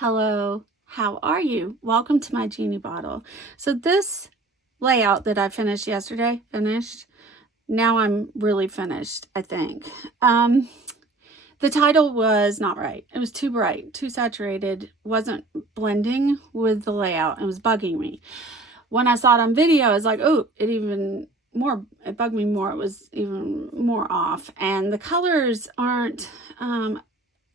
Hello, how are you? Welcome to my Genie Bottle. So this layout that I finished yesterday, now I'm really finished, I think. The title was not right. It was too bright, too saturated, wasn't blending with the layout. It was bugging me. When I saw it on video, I was like, oh, it bugged me more. It was even more off. And the colors aren't on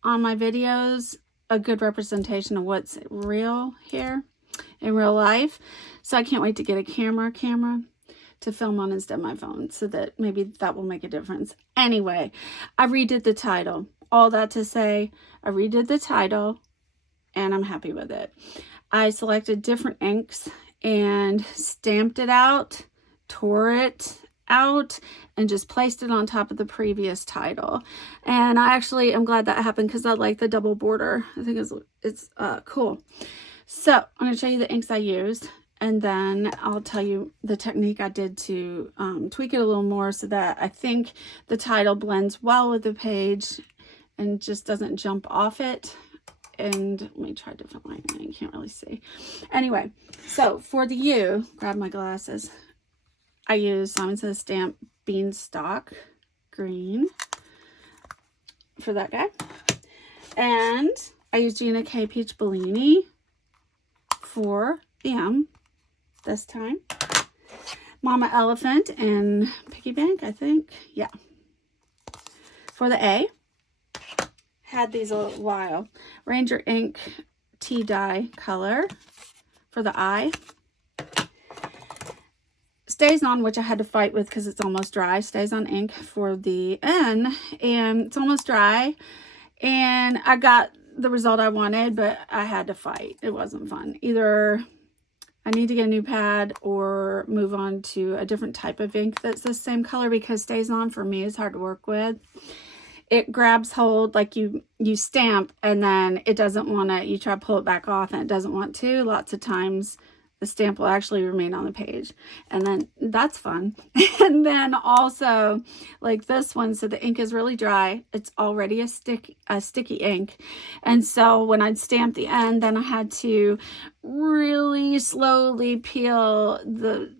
my videos a good representation of what's real here in real life. So I can't wait to get a camera to film on instead of my phone, so that maybe that will make a difference. Anyway, I redid the title. All that to say, I redid the title and I'm happy with it. I selected different inks and stamped it out, tore it out, and just placed it on top of the previous title. And I actually am glad that happened because I like the double border. I think it's cool. So I'm going to show you the inks I used, and then I'll tell you the technique I did to tweak it a little more so that I think the title blends well with the page and just doesn't jump off it. And let me try a different light. You can't really see. Anyway, so for the U, grab my glasses. I used Simon Says Stamp Beanstalk Green for that guy. And I used Gina K Peach Bellini for the M this time. Mama Elephant and Piggy Bank, I think. Yeah. For the A, had these a little while. Ranger Ink Tea Dye color for the I. StazOn, which I had to fight with because it's almost dry. StazOn ink for the N, and it's almost dry. And I got the result I wanted, but I had to fight. It wasn't fun. Either I need to get a new pad or move on to a different type of ink that's the same color, because StazOn for me is hard to work with. It grabs hold, like you stamp and then it doesn't want to, you try to pull it back off and it doesn't want to. Lots of times the stamp will actually remain on the page, and then that's fun. And then also like this one, so the ink is really dry. It's already a sticky ink, and so when I'd stamp the end, then I had to really slowly peel the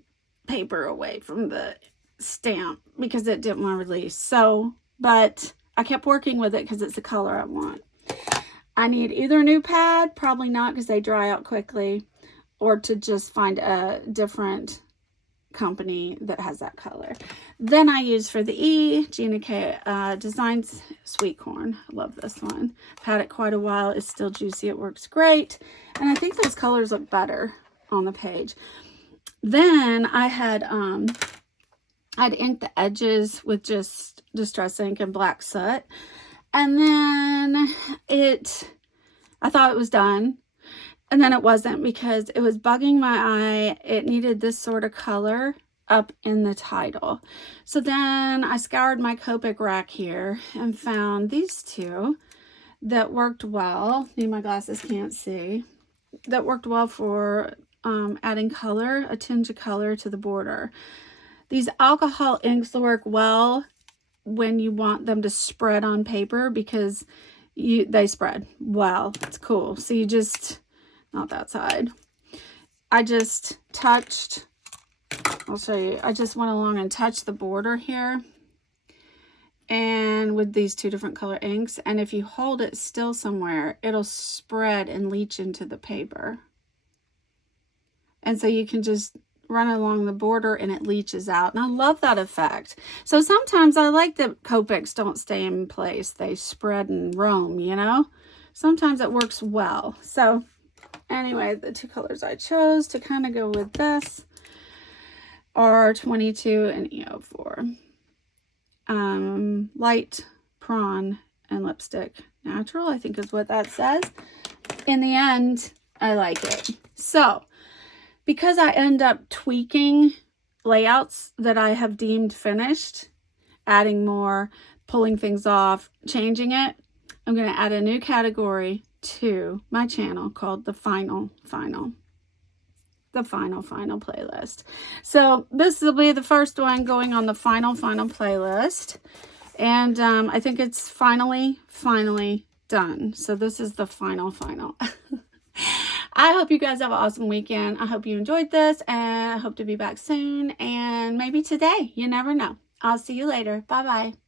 paper away from the stamp because it didn't want to release. So, but I kept working with it because it's the color I want. I need either a new pad, probably not because they dry out quickly, or to just find a different company that has that color. Then I use for the E, Gina K Designs Sweet Corn. I love this one. I've had it quite a while. It's still juicy. It works great. And I think those colors look better on the page. Then I had I'd inked the edges with just Distress ink and black soot. And then I thought it was done. And then it wasn't, because it was bugging my eye. It needed this sort of color up in the title. So then I scoured my Copic rack here and found these two that worked well. Need my glasses, can't see. That worked well for adding color, a tinge of color to the border. These alcohol inks work well when you want them to spread on paper, because they spread well. It's cool. So you just... not that side. I just touched, I'll show you. I just went along and touched the border here, and with these two different color inks. And if you hold it still somewhere, it'll spread and leach into the paper. And so you can just run along the border and it leaches out. And I love that effect. So sometimes I like that Copics don't stay in place. They spread and roam, you know? Sometimes it works well. So anyway, the two colors I chose to kind of go with this are 22 and EO4. Light Prawn and Lipstick Natural, I think is what that says. In the end, I like it. So, because I end up tweaking layouts that I have deemed finished, adding more, pulling things off, changing it, I'm going to add a new category to my channel called the final playlist. So this will be the first one going on the final playlist, and I think it's finally done. So this is the final. I hope you guys have an awesome weekend. I hope you enjoyed this, and I hope to be back soon, and maybe today. You never know. I'll see you later. Bye-bye.